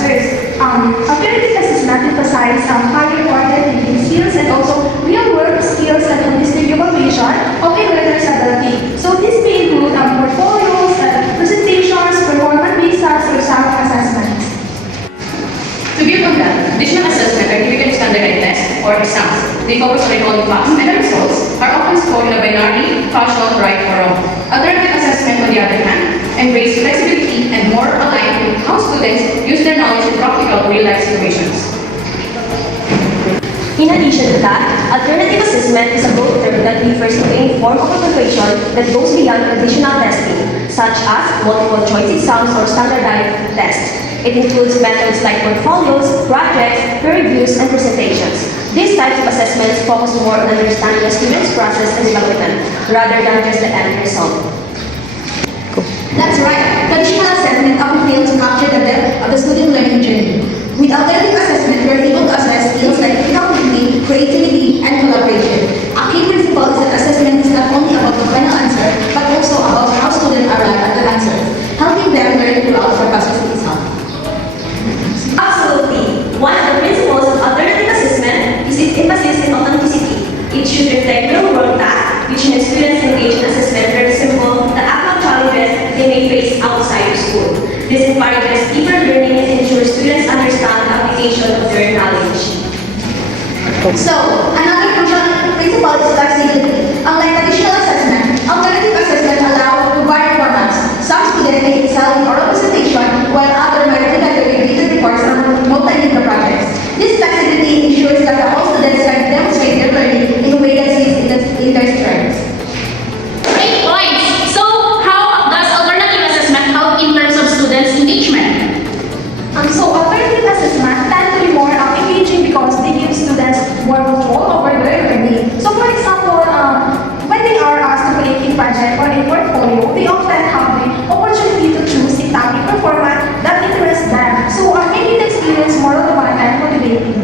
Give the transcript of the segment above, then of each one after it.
answers. Alternative assessment emphasizes higher order thinking skills and also real-world skills and holistic evaluation of a learner's ability. So this may include portfolios, presentations, performance-based tests, or self-assessments. To build on that, additional assessment are typically standardized tests or exams. They focus on recalling facts and the results are often scored in a binary, partial, right or wrong. Alternative assessment, on the other hand, embrace flexibility and more aligned with how students use their knowledge in practical real-life situations. In addition to that, alternative assessment is a broad term that refers to any form of evaluation that goes beyond traditional testing, such as multiple choice exams or standardized tests. It includes methods like portfolios, projects, peer reviews, and presentations. These types of assessments focus more on understanding the student's process and development, rather than just the end result. That's right. Traditional assessment often fails to capture the depth of the student learning journey. With alternative assessment, we are able to assess skills like critical thinking, creativity, and collaboration. A key principle is that assessment is not only about the final answer, but also about how students arrive at the answer, helping them learn throughout the process itself. Absolutely. One of the principles of alternative assessment is its emphasis in authenticity. It should reflect real-world tasks, which means students engage in assessment very simple, the actual challenges they may face outside of school. This encourages deeper learning and ensures students understand the application of their knowledge. So, another crucial principle is flexibility. Unlike traditional assessment, alternative assessment allow to vary formats. Some students may excel in oral presentation, while others might together with reports or multimedia projects. This flexibility ensures that all students can demonstrate their learning in a way that suits in their strengths. Great points! So, how does alternative assessment help in terms of students' engagement? So alternative assessment tend to be more engaging because they give students more control over their learning. So for example, when they are asked to create a project or a portfolio, they often have the opportunity to choose a topic or format that interests them. So making the experience more relevant and motivating.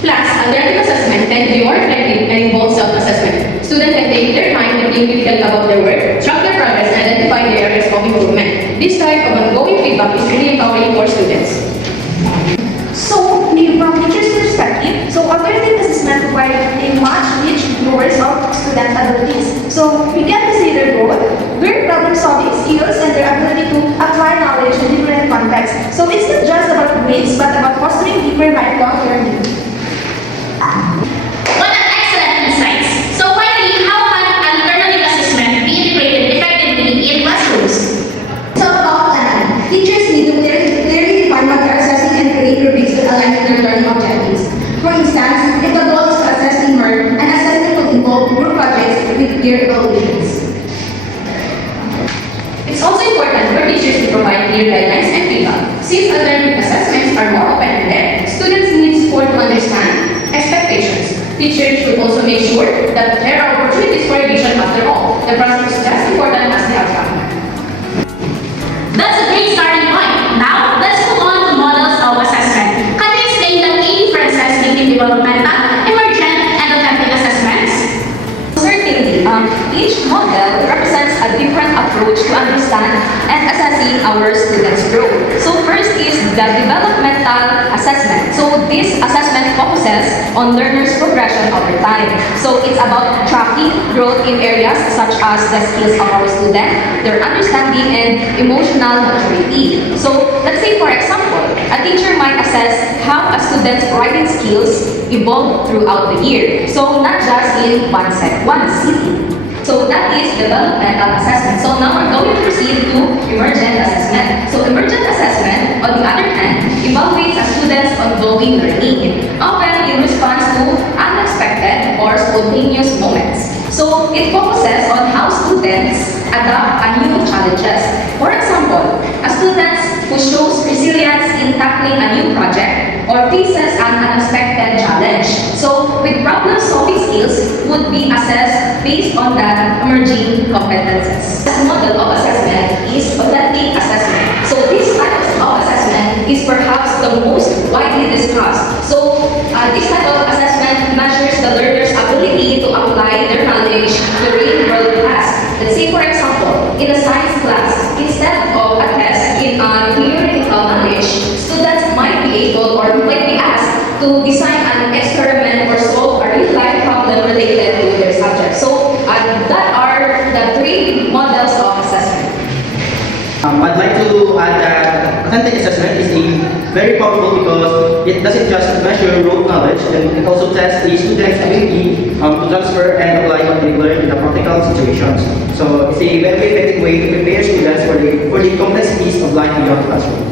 Plus, alternative assessment tend to be more reflective and involve self-assessment. Students can take their time and think critically about their work, track their progress, and identify their areas of improvement. This type of ongoing feedback is really empowering for students. So, from teachers' perspective, so alternative assessment provide a much rich viewers of student abilities. So, we get to see their growth, their problem-solving skills, and their ability to apply knowledge in different contexts. So, it's not just about grades, but about fostering deeper lifelong learning. What an excellent insights! So finally, how can alternative assessment be integrated effectively in classrooms? So about planning, teachers need to clearly define what they're assessing and create rubrics that align with their learning objectives. For instance, if the goal is to assess teamwork, an assessment will involve group projects with peer evaluations. It's also important for teachers to provide clear guidelines and feedback. Since alternative assessments are more open-ended, students need support to understand expectations. Teachers should also make sure that there are opportunities for revision after all. The process is just important as the outcome. That's a great starting point. Now, let's move on to models of assessment. Can you explain the key differences between developmental, emergent, and authentic assessments? Certainly, each model represents a different approach to understand and assessing our students' growth. So first is the developmental assessment. So this assessment focuses on learners' progression over time. So it's about tracking growth in areas such as the skills of our student, their understanding, and emotional maturity. So let's say, for example, a teacher might assess how a student's writing skills evolve throughout the year. So not just in one sitting. So that is developmental assessment. So now we're going to proceed to emergent assessment. So emergent assessment, on the other hand, evaluates a student's ongoing learning, often in response to unexpected or spontaneous moments. So it focuses on how students adapt to new challenges. For example, a student who shows resilience in tackling a new project or faces an unexpected challenge. So with problem-solving skills would be assessed based on the emerging competences. The model of assessment is authentic assessment. So this type of assessment is perhaps the most widely discussed. So this type of assessment measures the learner's ability to apply their knowledge to real-world tasks. Let's say, for example, in a science class, instead of a test in theoretical very powerful because it doesn't just measure rote knowledge, and it also tests the student's ability to transfer and apply what they learned in the practical situations. So it's a very effective way to prepare students for the complexities of life beyond the classroom.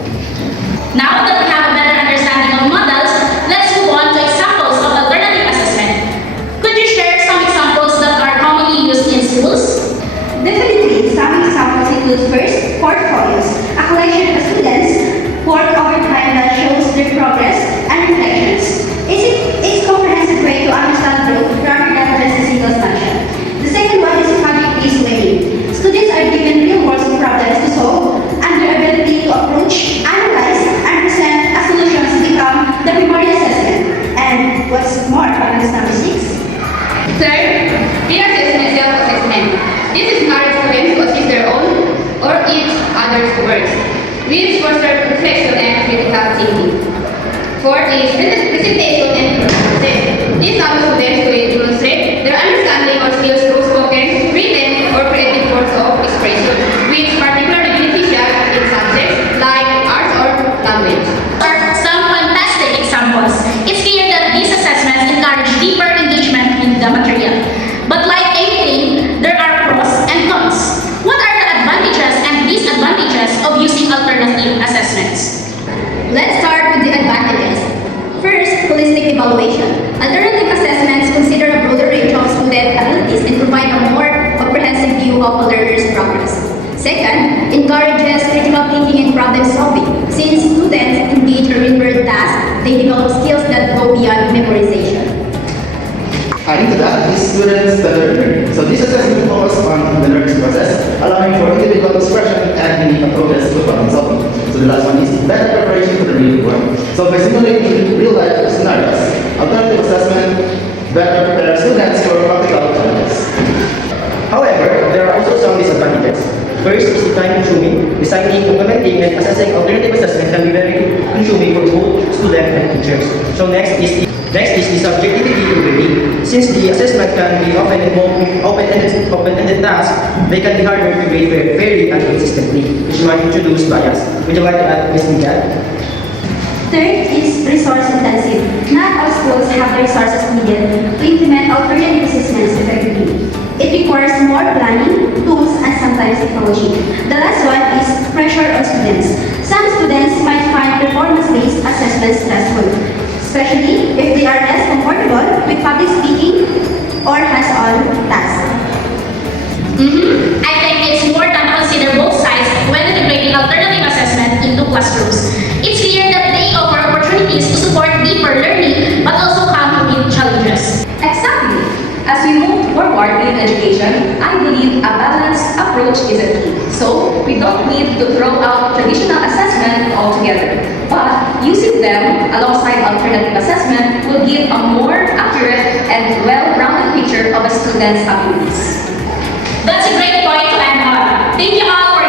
Now that we have a better understanding of models, let's move on to examples of alternative assessment. Could you share some examples that are commonly used in schools? Definitely, some examples include first, portfolios, a collection of students' work over time that shows their progress and reflections. It's a comprehensive way to understand growth rather than just a single snapshot. The second one is project-based learning. Students are given real-world problems to solve, and their ability to approach, analyze, and present a solutions become the primary assessment. And what's more, that's number 6. Third, peer assessment, self-assessment. This is encourage students to assess their own or each other's works, which foster reflection and critical thinking. Fourth is presentation and process. This allows students to demonstrate their understanding or skills through spoken, written, or creative forms of expression, which particularly beneficial in subjects like arts or language. Are some fantastic examples. It's clear that these assessments encourage deeper engagement in the material. But like anything, there are pros and cons. What are the advantages and disadvantages of using alternative assessments? Let's start with the advantages. First, holistic evaluation. Alternative assessments consider a broader range of student abilities and provide a more comprehensive view of a learner's progress. Second, encourages critical thinking and problem solving. Since students engage in real-world tasks, they develop skills that go beyond memorization. Adding to that is students' better learning. So this assessment focuses on the learning process, allowing for individual expression and unique approaches to problem solving. So the last one is better preparation for the real world. So by simulating real-life scenarios, alternative assessment better prepares students for practical challenges. However, there are also some disadvantages. First is the time consuming. Designing, implementing, and assessing alternative assessment can be very consuming for both students and teachers. So next is the subjectivity of grading. Since the assessment can be often involve open-ended tasks, they can be harder to grade fairly and consistently, which might introduce bias. Would you like to add, Ms. Miguel? Third is resource intensive. Not all schools have the resources needed to implement alternative assessments effectively. It requires more planning, tools, and sometimes technology. The last one is pressure on students. Some students might find performance-based assessments stressful, especially if they are less comfortable with public speaking or hands-on tasks. I think it's important to consider both sides when integrating alternative assessment into classrooms. It's clear that they offer opportunities to support deeper learning, but also come with challenges. Exactly. As we move forward in education, I believe a balanced approach is a key. So, we don't need to throw out traditional assessment altogether. But using them alongside alternative assessment will give a more accurate and well-rounded picture of a student's abilities. That's a great point to end on. Thank you all for